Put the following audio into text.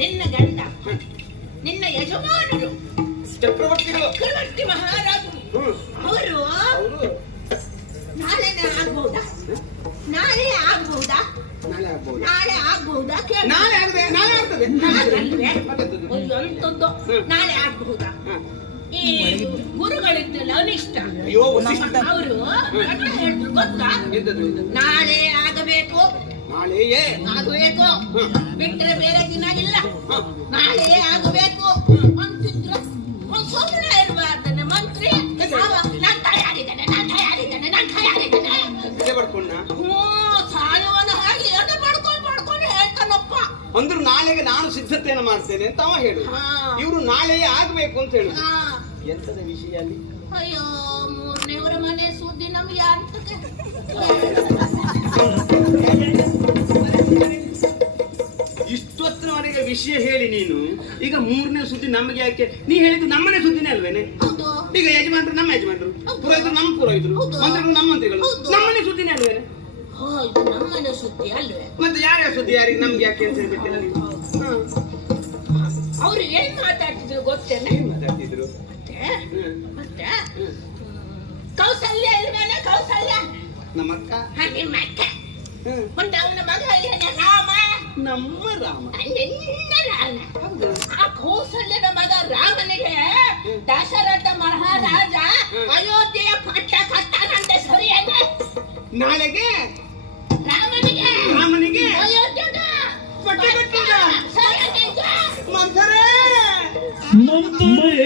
ನಿನ್ನ ಗಂಡ ನಿನ್ನ ಯಜಮಾನರು ಚಕ್ರವರ್ತಿ ಮಹಾರಾಜರು ಅವರು ನಾಳೆನೇ ಆಗ್ಬಹುದಾ? ನಾಳೆ ಆಗ್ಬಹುದಾ? ನಾಳೆ ಆಗ್ಬಹುದಾ? ನಾಳೆ ಆಗ್ಬಹುದಾ? ಈ ಗುರುಗಳಿದ್ದಲ್ಲ ಅನಿಷ್ಟ ಅವರು ಹೇಳಿದ್ರು ಗೊತ್ತಾ? ನಾಳೆ ಆಗಬೇಕು, ನಾಳೆಯೇ ಆಗಬೇಕು, ಬಿಟ್ಟರೆ ಬೇರೆ ದಿನ ಇಲ್ಲ, ನಾಳೆ ಆಗಬೇಕು ಅಂತಿದ್ರು. ಸುಮ್ಮನೆ ಇರಬಾರ್ದನೆ ಮಂತ್ರಿ. ನಾನು ತಯಾರಿದ್ದೇನೆ, ನಾನು ತಯಾರಿದ್ದೇನೆ, ನಾನು ತಯಾರಿದ್ದೇನೆ. ಸಾಯವನ ಹಾಗೆ ಎದೆ ಮಾಡ್ಕೊಂಡು ಹೇಳ್ತಾನಪ್ಪ. ಅಂದ್ರು ನಾಳೆಗೆ ನಾನು ಸಿದ್ಧತೆಯನ್ನು ಮಾಡ್ತೇನೆ ಅಂತ ಅವ ಹೇಳು. ಇವರು ನಾಳೆಯೇ ಆಗ್ಬೇಕು ಅಂತ ಹೇಳು. ಎಂತದ ವಿಷಯ ಅಲ್ಲಿ? ಅಯ್ಯೋ, ಮೂರನೇವರ ಮನೆ ಸುದ್ದಿ ನಮ್ಗೆ ಅಂತಕ್ಕೆ ಇಷ್ಟೊತ್ತಿನವರೆಗೆ ವಿಷಯ ಹೇಳಿ ನೀನು ಈಗ ಮೂರನೇ ಸುದ್ದಿ ನಮಗೆ ಯಾಕೆ? ನೀ ಹೇಳಿದ್ದು ನಮ್ಮನೆ ಸುದ್ದಿನೇ ಅಲ್ವೇನೆ? ಈಗ ಯಜಮಾನ್ರು ನಮ್ಮ ಯಜಮಾನ್ರು, ಪುರೋಹಿತರು ನಮ್ಮ ಪುರೋಹಿತರು, ಮಂತ್ರಿಗಳು ನಮ್ಮ ಮಂತ್ರಿಗಳು, ನಮ್ಮನೆ ಸುದ್ದಿನೇ ಅಲ್ವೇನೆ? ನಮ್ಮನೆ ಸುದ್ದಿ ಅಲ್ವೇ? ಮತ್ತೆ ಯಾರ್ಯಾರ ಸುದ್ದಿ ಯಾರಿಗೆ ನಮ್ಗೆ ಯಾಕೆ ಅಂತ ಹೇಳ್ಬಿಟ್ಟಿಲ್ಲ ನೀವು? ಅವ್ರು ಏನ್ ಮಾತಾಡ್ತಿದ್ರು ಗೊತ್ತೇನೆ? ಏನ್ ಮಾತಾಡ್ತಿದ್ರು? ಮತ್ತೆ ಕೌಸಲ್ಯ ಇಲ್ವೇನೆ? ಕೌಸಲ್ಯ ನಮ್ಮಕ್ಕ, ನಿಮ್ಮ ಅಕ್ಕ. ಮತ್ತೆ ಅವನ ಮಗ ಇಲ್ವೇನೆ? ರಾಮ, ನಮ್ಮ ರಾಮ. ನಿನ್ನ ರಾಮ. ಆ ಕೌಸಲ್ಯನ ಮಗ ರಾಮನಿಗೆ ದಶರಥ ಮಹಾರಾಜ ಅಯೋಧ್ಯೆಯ ಪಟ್ಟ ಕಟ್ಟಾನಂತೆ, ಸರಿಯಾಗಿ ನಾಳೆಗೆ ರಾಮನಿಗೆ ಅಯೋಧ್ಯೆಯ ಪಟ್ಟ ಕಟ್ಟದ ಸರಿಯಾಗಿ ಮಂಥರೇ